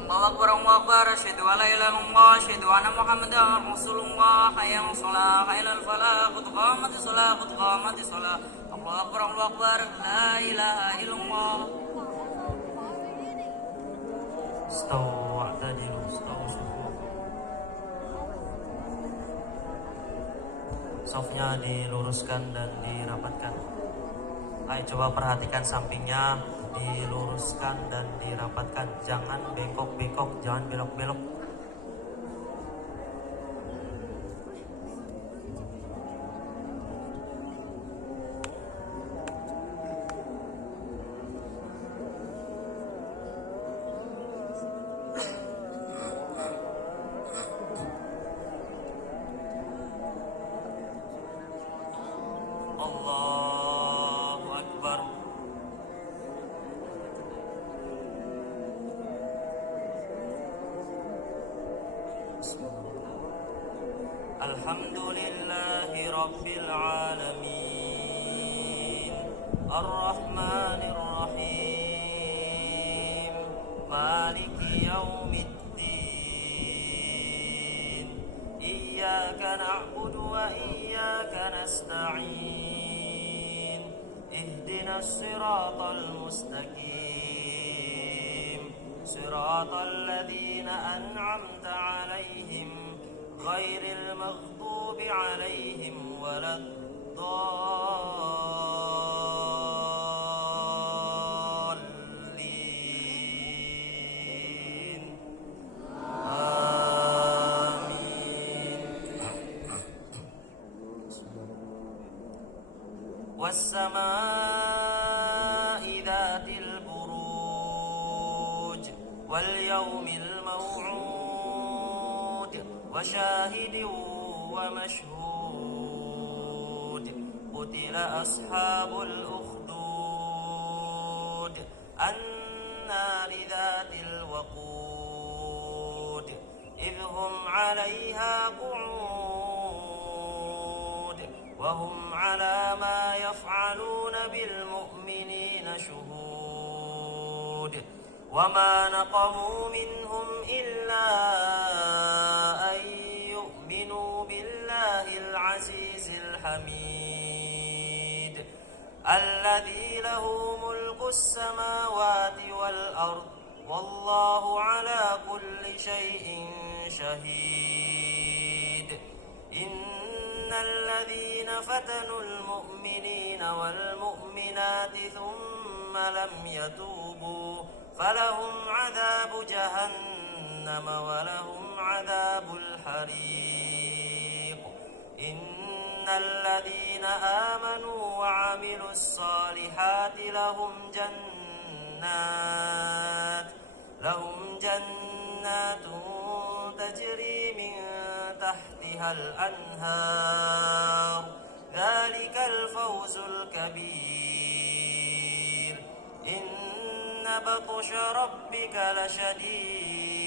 الله أكبر الله أكبر أشهد أن لا إله إلا الله أشهد أن محمدا رسول الله حي على الصلاة حي على الفلاح قد قامت الصلاة قد قامت الصلاة الله أكبر الله أكبر لا إله إلا الله. Stawu wa'tadilu stawu sufuh. Sofnya diluruskan dan dirapatkan. Ayo coba perhatikan sampingnya, diluruskan dan dirapatkan. Jangan bengkok-bengkok, jangan belok-belok. Allahu Akbar. Alhamdulillahi Rabbil Alamin Ar-Rahmanir Rahim Maliki Yawmiddin Iyyaka na'budu wa iyyaka nasta'in Ihdinas siratal mustaqim Siratal ladzina an'amta 'alaihim غير المغضوب عليهم ولا الضالين آمين. والسماء ذات البروج واليوم الموعود وشاهد ومشهود قتل أصحاب الأخدود النار ذات الوقود إذ هم عليها قعود وهم على ما يفعلون بالمؤمنين شهود وما نقموا منهم إلا أن يؤمنوا بالله العزيز الحميد الذي له ملك السماوات والأرض والله على كل شيء شهيد إن الذين فتنوا المؤمنين والمؤمنات ثم لم يتوبوا فلهم عذاب جهنم ولهم عذاب الحريق إن الذين آمنوا وعملوا الصالحات لهم جنات تجري من تحتها الأنهار ذلك الفوز الكبير إن بطش ربك لشديد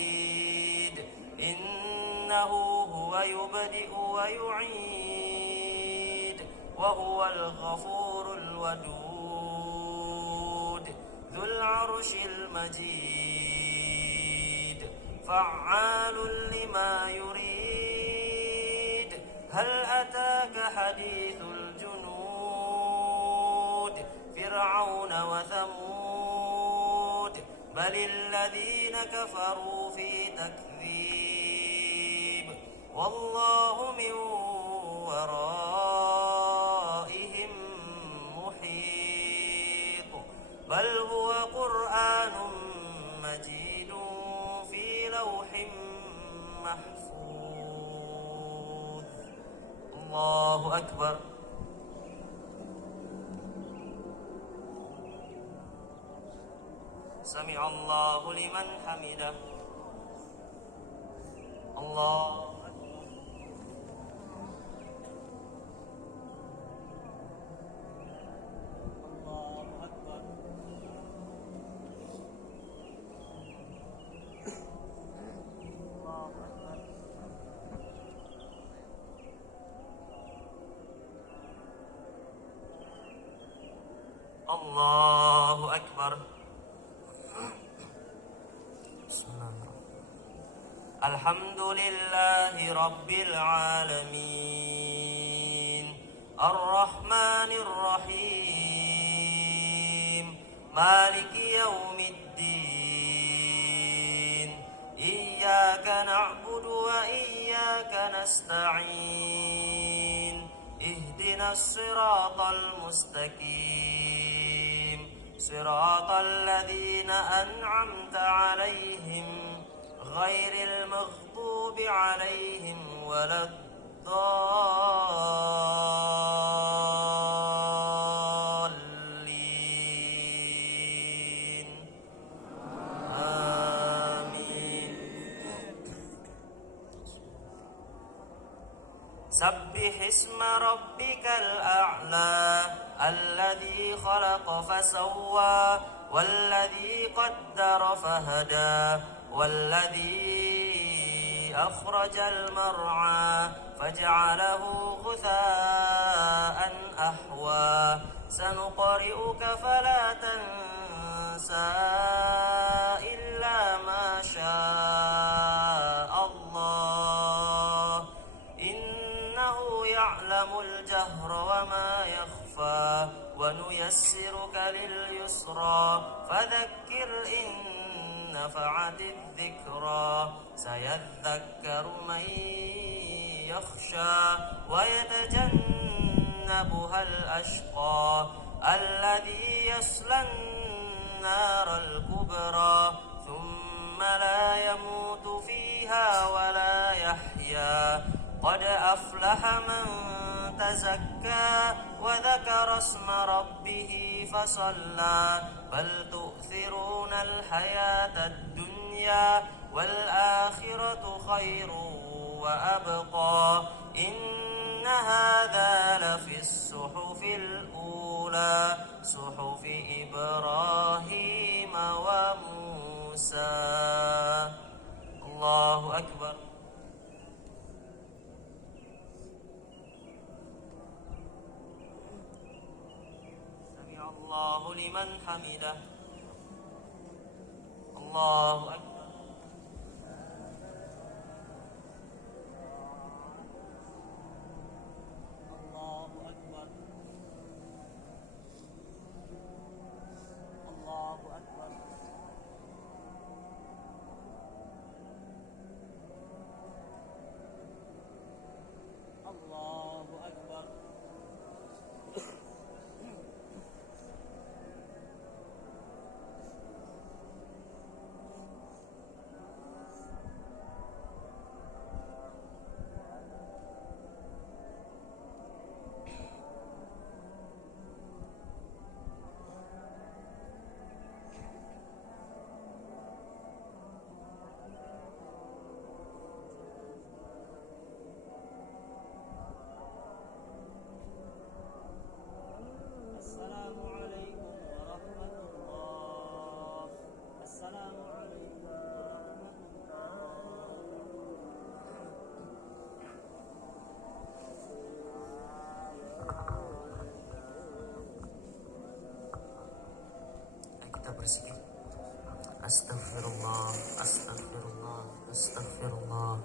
إنه هو يبدئ ويعيد وهو الغفور الودود ذو العرش المجيد فعال لما يريد هل أتاك حديث الجنود فرعون وثمود بل الذين كفروا في تكذيب والله من ورائهم محيط بل هو قرآن مجيد في لوح محفوظ الله أكبر سمع الله لمن حمده الله الله أكبر الحمد لله رب العالمين الرحمن الرحيم مالك يوم الدين إياك نعبد وإياك نستعين اهدنا الصراط المستقيم صراط الذين أنعمت عليهم غير المغضوب عليهم ولا الضالين آمين سبح اسم ربك الأعلى الذي خلق فسوى والذي قدر فهدى والذي أخرج المرعى فجعله غثاء أحوى سنقرئك فلا تنسى إلا ما شاء الله إنه يعلم الجهر وما يخفى ونيسرك لليسرى فذكر إن نفعت الذكرى سيذكر من يخشى ويتجنبها الأشقى الذي يصلى النار الكبرى ثم لا يموت فيها ولا يحيا قد أفلح من تزكى وذكر اسم ربه فصلى بل تؤثرون الحياة الدنيا والآخرة خير وأبقى إن هذا لفي الصحف الأولى صحف إبراهيم وموسى الله أكبر سمع الله لمن حمده الله أكبر السلام عليكم ورحمة الله. السلام عليكم ورحمة الله. Kita berzikir. Astaghfirullah, astaghfirullah, astaghfirullah.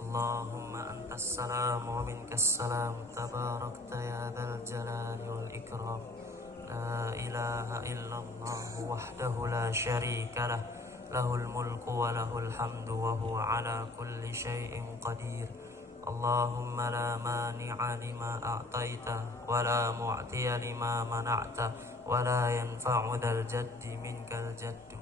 Allahumma antas salam wa minkas salam. Tabarakta ya dzal jalali wal ikram. La ilaha illallah wahdahu la syarika lah. Lahul mulku wa lahul hamdu wa huwa ala kulli syai'in qadir. Allahumma la mani'a lima a'taita wa la mu'tiya lima mana'ta wa la yanfa'u dzal jaddi minkal jaddu.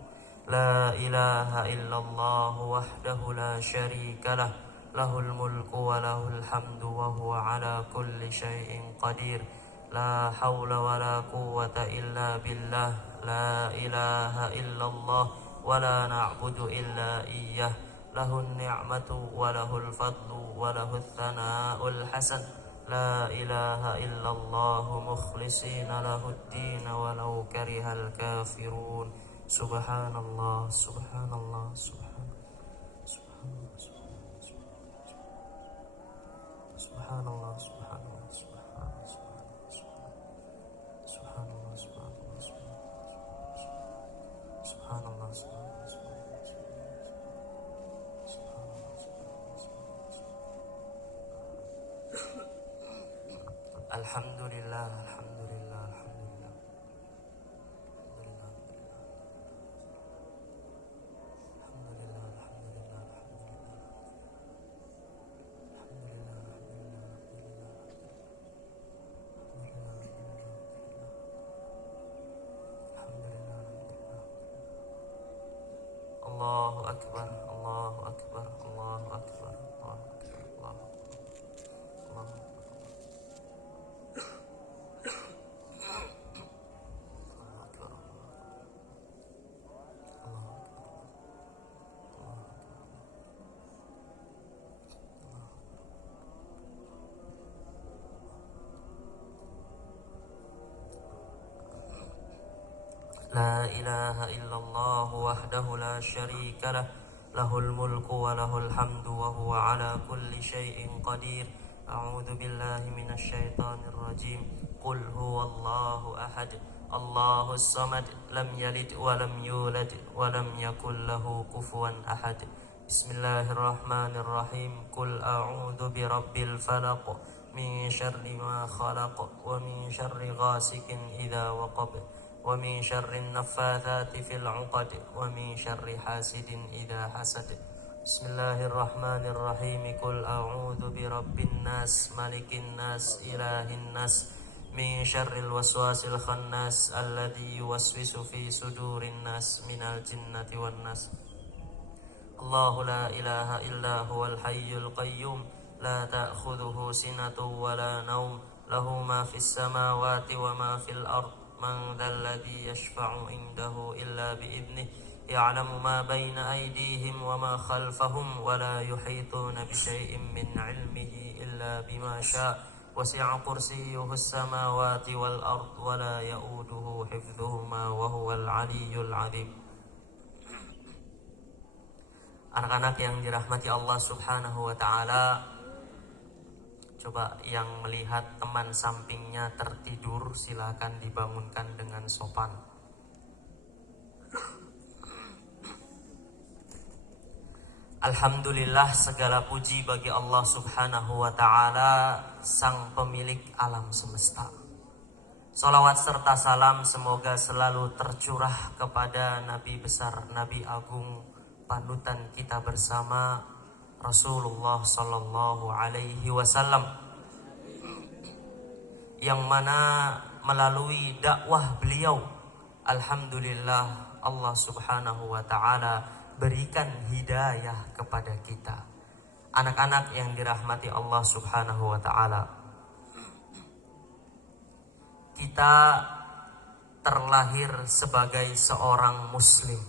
La ilaha illallah wahdahu la syarika lah. Lahul mulku wa lahul hamdu wa huwa ala kulli syai'in qadir. La hawla wa la quwwata illa billah. La ilaha illallah wa la na'budu illa iyyah. Lahun ni'matu wa lahul fadlu wa lahul thana'ul hasan. La ilaha illallah mukhlisina lahuddin walau karihal kafirun. Subhanallah, subhanallah, subhanallah, subhanallah, subhanallah, subhanallah, subhanallah, subhanallah, subhanallah, subhanallah. Alhamdulillah, alhamdulillah, alhamdulillah. Allahu Akbar, Allahu Akbar, Allahu Akbar, Allahu Akbar, Allahu Akbar. La ilaha illallah wahdahu la syarika lah. Lahul mulku wa lahul hamdu wa huwa ala kulli syai'in qadir. A'udzu billahi minasy syaithanir rajim. Qul huwallahu ahad. Allahus samad. Lam yalid wa lam yulad wa lam yakul lahu kufuwan ahad. Bismillahirrahmanirrahim. Qul a'udzu birabbil falaq. Min syarri ma khalaq wa min syarri ghasikin idza waqab. Wa min syarrin naffatsati fil 'uqad wa min syarri hasidin idza hasad. Bismillahirrahmanirrahim. Qul a'udzu birabbin nas, malikin nas, ilahin nas, min syarril waswasil khannas alladzi yuwaswisu fi sudurin nas minal jinnati wan nas. Allahu la ilaha illa huwal hayyul qayyum la ta'khudhuhu sinatun wa la naum lahu ma fis samawati wa ma fil ard. Man dzalladzi yashfa'u indahu illa bi'idnihi ya'lamu ma baina aydihim wa ma khalfahum wa la yuhituna bi syai'in min 'ilmihi illa bima syaa' wasi'a kursiyyuhu as-samawati wal ard wa la ya'uduhu hifdhuhuma wa huwal 'aliyyul 'azim. Anak-anak yang dirahmati Allah Subhanahu wa taala, coba yang melihat teman sampingnya tertidur, silakan dibangunkan dengan sopan. Alhamdulillah, segala puji bagi Allah Subhanahu wa ta'ala, sang pemilik alam semesta. Salawat serta salam semoga selalu tercurah kepada Nabi besar, Nabi agung, panutan kita bersama, Rasulullah Sallallahu Alaihi Wasallam, yang mana melalui dakwah beliau, alhamdulillah, Allah Subhanahu wa ta'ala berikan hidayah kepada kita, anak-anak yang dirahmati Allah Subhanahu wa ta'ala. Kita terlahir sebagai seorang muslim,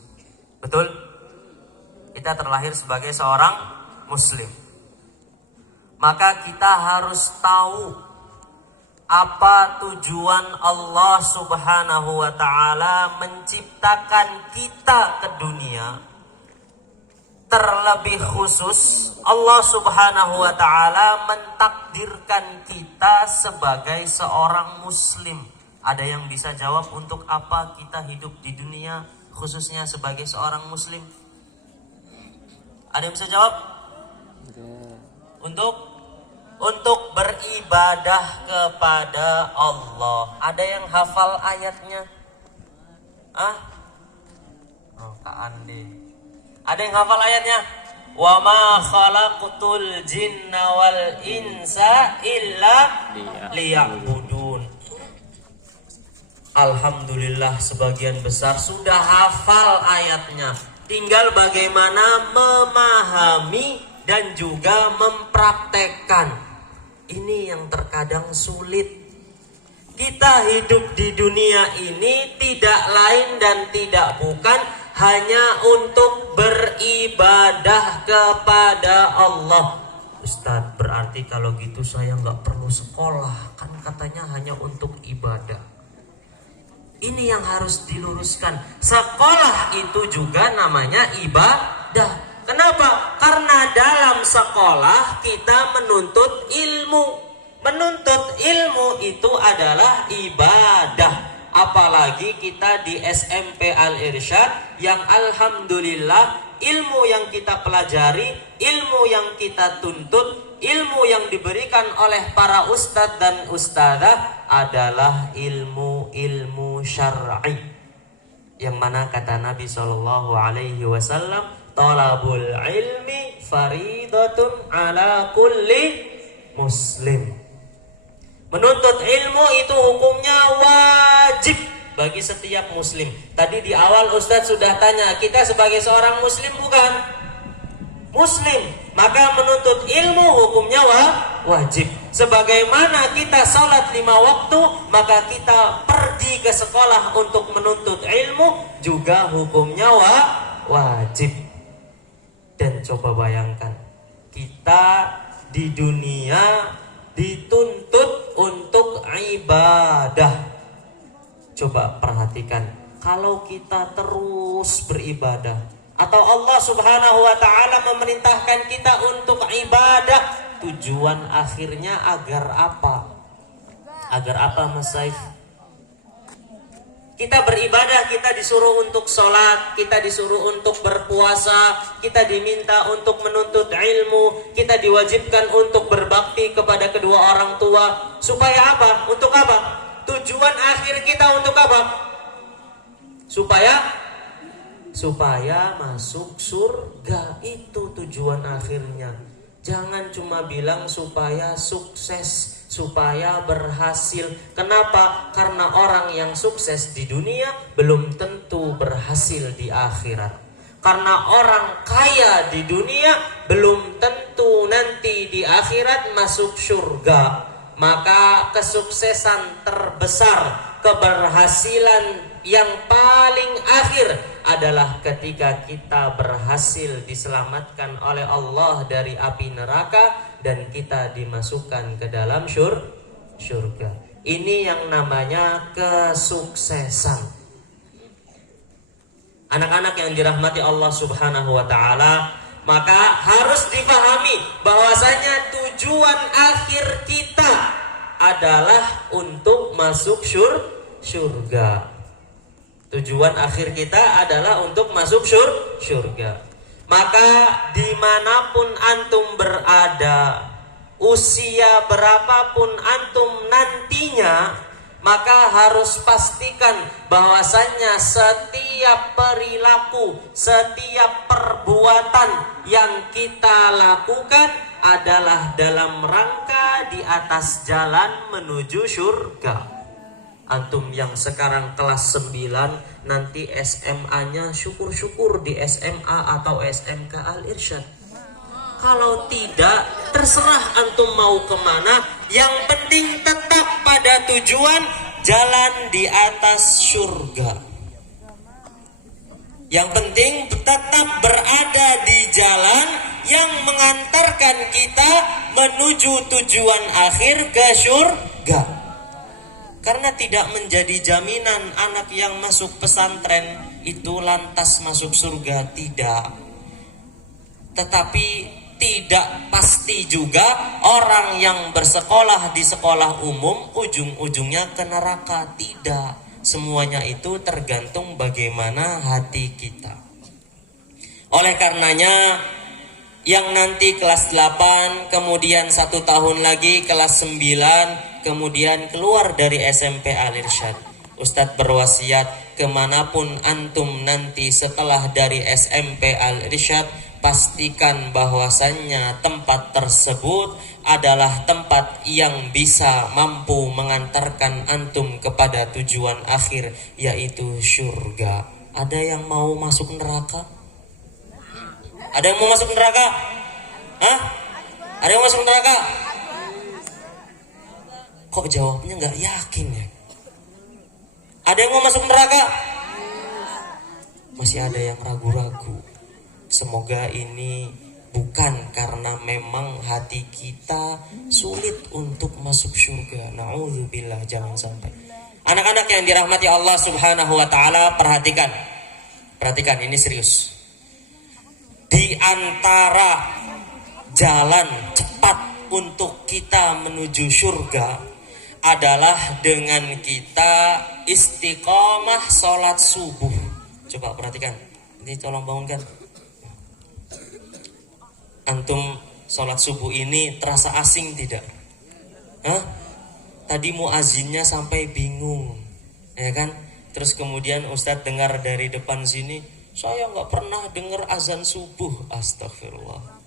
betul? Kita terlahir sebagai seorang muslim. Maka kita harus tahu apa tujuan Allah Subhanahu wa ta'ala menciptakan kita ke dunia. Terlebih khusus Allah Subhanahu wa ta'ala mentakdirkan kita sebagai seorang muslim. Ada yang bisa jawab untuk apa kita hidup di dunia, khususnya sebagai seorang muslim? Ada yang bisa jawab? Untuk beribadah kepada Allah. Ada yang hafal ayatnya? Kak Andi. Ada yang hafal ayatnya? Wa ma khalaqtul jinna wal insa illa liya'budun. Alhamdulillah sebagian besar sudah hafal ayatnya. Tinggal bagaimana memahami dan juga mempraktekkan. Ini yang terkadang sulit. Kita hidup di dunia ini tidak lain dan tidak bukan hanya untuk beribadah kepada Allah. Ustadz, berarti kalau gitu saya nggak perlu sekolah. Kan katanya hanya untuk ibadah. Ini yang harus diluruskan. Sekolah itu juga namanya ibadah. Kenapa? Karena dalam sekolah kita menuntut ilmu. Menuntut ilmu itu adalah ibadah. Apalagi kita di SMP Al-Irsyad yang alhamdulillah ilmu yang kita pelajari, ilmu yang kita tuntut, ilmu yang diberikan oleh para ustadz dan ustadzah adalah ilmu-ilmu syar'i. Yang mana kata Nabi SAW, talabul ilmi faridatun ala kulli muslim. Menuntut ilmu itu hukumnya wajib bagi setiap muslim. Tadi di awal Ustadz sudah tanya, kita sebagai seorang muslim bukan? Muslim. Maka menuntut ilmu hukumnya wajib. Sebagaimana kita salat 5 waktu, maka kita pergi ke sekolah untuk menuntut ilmu juga hukumnya wajib. Dan coba bayangkan, kita di dunia dituntut untuk ibadah. Coba perhatikan, kalau kita terus beribadah atau Allah Subhanahu wa ta'ala memerintahkan kita untuk ibadah, tujuan akhirnya agar apa? Agar apa, Mas Saif? Kita beribadah, kita disuruh untuk sholat, kita disuruh untuk berpuasa, kita diminta untuk menuntut ilmu, kita diwajibkan untuk berbakti kepada kedua orang tua. Supaya apa? Untuk apa? Tujuan akhir kita untuk apa? Supaya masuk surga. Itu tujuan akhirnya. Jangan cuma bilang supaya sukses, supaya berhasil. Kenapa? Karena orang yang sukses di dunia belum tentu berhasil di akhirat. Karena orang kaya di dunia belum tentu nanti di akhirat masuk surga. Maka kesuksesan terbesar, keberhasilan yang paling akhir adalah ketika kita berhasil diselamatkan oleh Allah dari api neraka dan kita dimasukkan ke dalam surga. Ini yang namanya kesuksesan. Anak-anak yang dirahmati Allah Subhanahu wa ta'ala, maka harus dipahami bahwasanya tujuan akhir kita adalah untuk masuk surga. Tujuan akhir kita adalah untuk masuk surga. Maka dimanapun antum berada, usia berapapun antum nantinya, maka harus pastikan bahwasannya setiap perilaku, setiap perbuatan yang kita lakukan adalah dalam rangka di atas jalan menuju surga. Antum yang sekarang kelas 9, nanti SMA-nya syukur-syukur di SMA atau SMK Al-Irsyad. Kalau tidak, terserah antum mau kemana. Yang penting tetap pada tujuan jalan di atas surga. Yang penting tetap berada di jalan yang mengantarkan kita menuju tujuan akhir ke surga. Karena tidak menjadi jaminan anak yang masuk pesantren itu lantas masuk surga, tidak. Tetapi tidak pasti juga orang yang bersekolah di sekolah umum ujung-ujungnya ke neraka, tidak. Semuanya itu tergantung bagaimana hati kita. Oleh karenanya yang nanti kelas 8, kemudian 1 tahun lagi kelas 9, kemudian keluar dari SMP Al-Irsyad, Ustadz berwasiat kemanapun antum nanti setelah dari SMP Al-Irsyad, pastikan bahwasannya tempat tersebut adalah tempat yang bisa mampu mengantarkan antum kepada tujuan akhir, yaitu surga. Ada yang mau masuk neraka? Ada yang mau masuk neraka? Hah? Ada yang masuk neraka? Kok jawabnya nggak yakin ya? Ada yang mau masuk neraka? Masih ada yang ragu-ragu. Semoga ini bukan karena memang hati kita sulit untuk masuk surga. Na'udzubillah, jangan sampai. Anak-anak yang dirahmati Allah Subhanahu wa taala, perhatikan. Perhatikan, ini serius. Di antara jalan cepat untuk kita menuju surga adalah dengan kita istiqomah sholat subuh. Coba perhatikan, ini tolong bangunkan. Antum sholat subuh ini terasa asing tidak? Hah? Tadi muazinnya sampai bingung, ya kan? Terus kemudian Ustadz dengar dari depan sini, saya nggak pernah dengar azan subuh. Astagfirullah.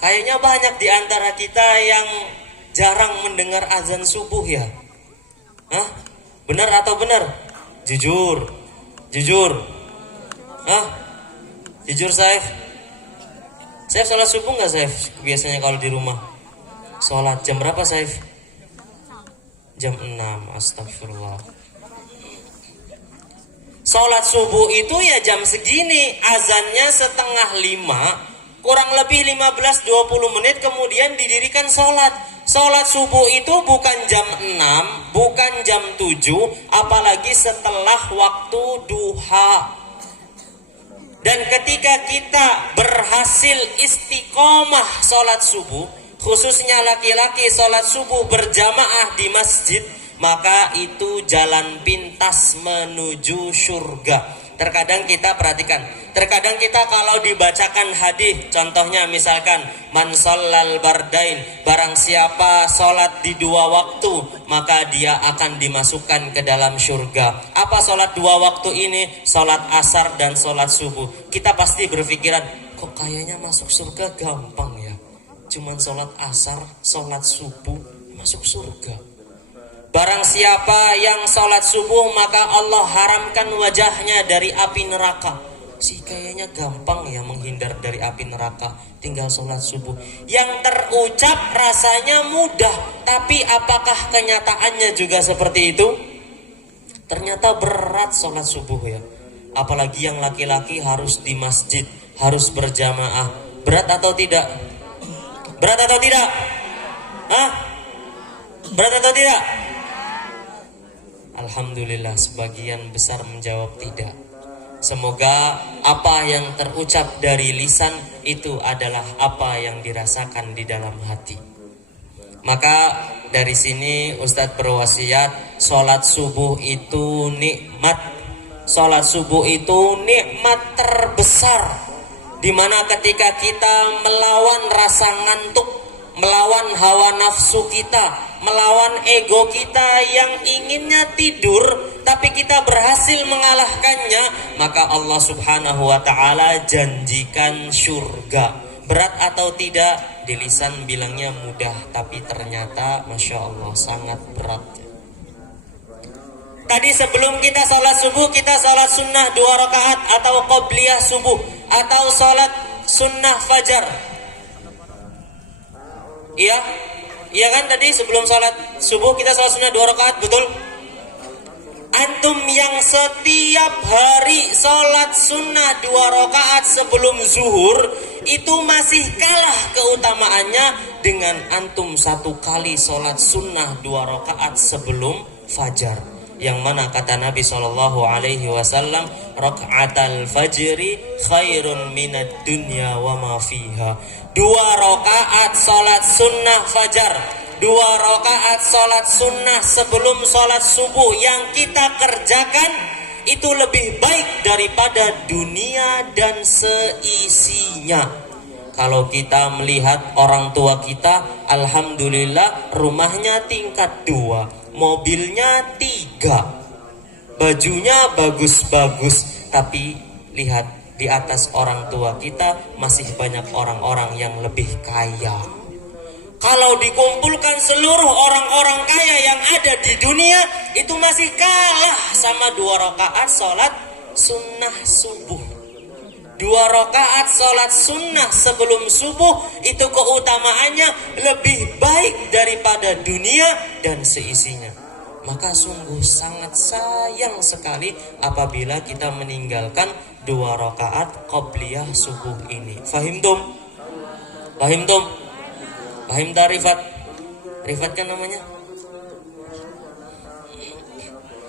Kayaknya banyak di antara kita yang jarang mendengar azan subuh ya. Benar atau benar? Jujur. Jujur Saif. Saif sholat subuh nggak Saif? Biasanya kalau di rumah sholat jam berapa Saif? Jam 6. Astagfirullah. Sholat subuh itu ya jam segini, azannya 4:30, kurang lebih 15-20 menit kemudian didirikan sholat. Sholat subuh itu bukan jam 6, bukan jam 7, apalagi setelah waktu duha. Dan ketika kita berhasil istiqomah sholat subuh, khususnya laki-laki sholat subuh berjamaah di masjid, maka itu jalan pintas menuju surga. Terkadang kita perhatikan, terkadang kita kalau dibacakan hadis, contohnya misalkan man shallal bardain, barang siapa sholat di 2 waktu, maka dia akan dimasukkan ke dalam surga. Apa sholat 2 waktu ini? Sholat asar dan sholat subuh. Kita pasti berpikiran, kok kayaknya masuk surga gampang ya, cuman sholat asar, sholat subuh masuk surga. Barang siapa yang sholat subuh, maka Allah haramkan wajahnya dari api neraka. Kayaknya gampang ya menghindar dari api neraka, tinggal sholat subuh. Yang terucap rasanya mudah, tapi apakah kenyataannya juga seperti itu? Ternyata berat sholat subuh ya. Apalagi yang laki-laki harus di masjid, harus berjamaah. Berat atau tidak? Berat atau tidak? Berat atau tidak? Alhamdulillah, sebagian besar menjawab tidak. Semoga apa yang terucap dari lisan itu adalah apa yang dirasakan di dalam hati. Maka dari sini Ustadz berwasiat, sholat subuh itu nikmat. Sholat subuh itu nikmat terbesar, dimana ketika kita melawan rasa ngantuk, melawan hawa nafsu kita, melawan ego kita yang inginnya tidur, tapi kita berhasil mengalahkannya, maka Allah Subhanahu wa ta'ala janjikan surga. Berat atau tidak? Di lisan bilangnya mudah, tapi ternyata Masya Allah sangat berat. Tadi sebelum kita sholat subuh, kita sholat sunnah 2 rakaat atau qobliyah subuh, atau sholat sunnah fajar. Iya kan, tadi sebelum sholat subuh kita sholat sunnah 2 rakaat, betul? Antum yang setiap hari sholat sunnah 2 rakaat sebelum zuhur, itu masih kalah keutamaannya dengan antum 1 kali sholat sunnah 2 rakaat sebelum fajar, yang mana kata Nabi SAW, rakaatal fajri khairun minad dunya wa ma fiha. 2 rakaat sholat sunnah fajar, 2 rakaat sholat sunnah sebelum sholat subuh yang kita kerjakan itu lebih baik daripada dunia dan seisinya. Kalau kita melihat orang tua kita, alhamdulillah rumahnya tingkat 2, mobilnya 3, bajunya bagus-bagus, tapi lihat di atas orang tua kita masih banyak orang-orang yang lebih kaya. Kalau dikumpulkan seluruh orang-orang kaya yang ada di dunia, itu masih kalah sama 2 rakaat sholat sunnah subuh. 2 rakaat sholat sunnah sebelum subuh itu keutamaannya lebih baik daripada dunia dan seisinya. Maka sungguh sangat sayang sekali apabila kita meninggalkan 2 rakaat qobliyah subuh ini. Fahimtum? Fahimtum? Fahim tak Rifat? Rifat kan namanya?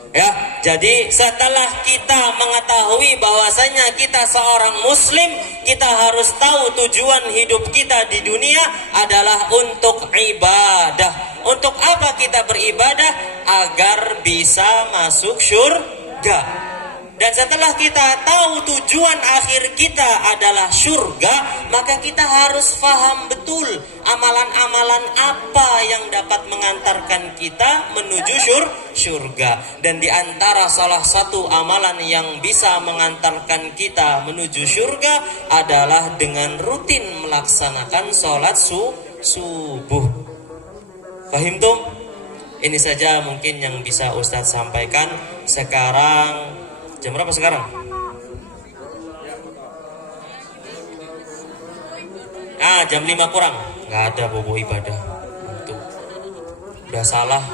Ya, jadi setelah kita mengetahui bahwasanya kita seorang muslim, kita harus tahu tujuan hidup kita di dunia adalah untuk ibadah. Untuk apa kita beribadah? Agar bisa masuk syurga. Dan setelah kita tahu tujuan akhir kita adalah syurga, maka kita harus paham betul amalan-amalan apa yang dapat mengantarkan kita menuju syurga. Dan di antara salah satu amalan yang bisa mengantarkan kita menuju syurga adalah dengan rutin melaksanakan sholat subuh. Fahim tum? Ini saja mungkin yang bisa Ustadz sampaikan. Sekarang jam berapa sekarang? Jam 5 kurang. Gak ada bobo ibadah. Udah salah.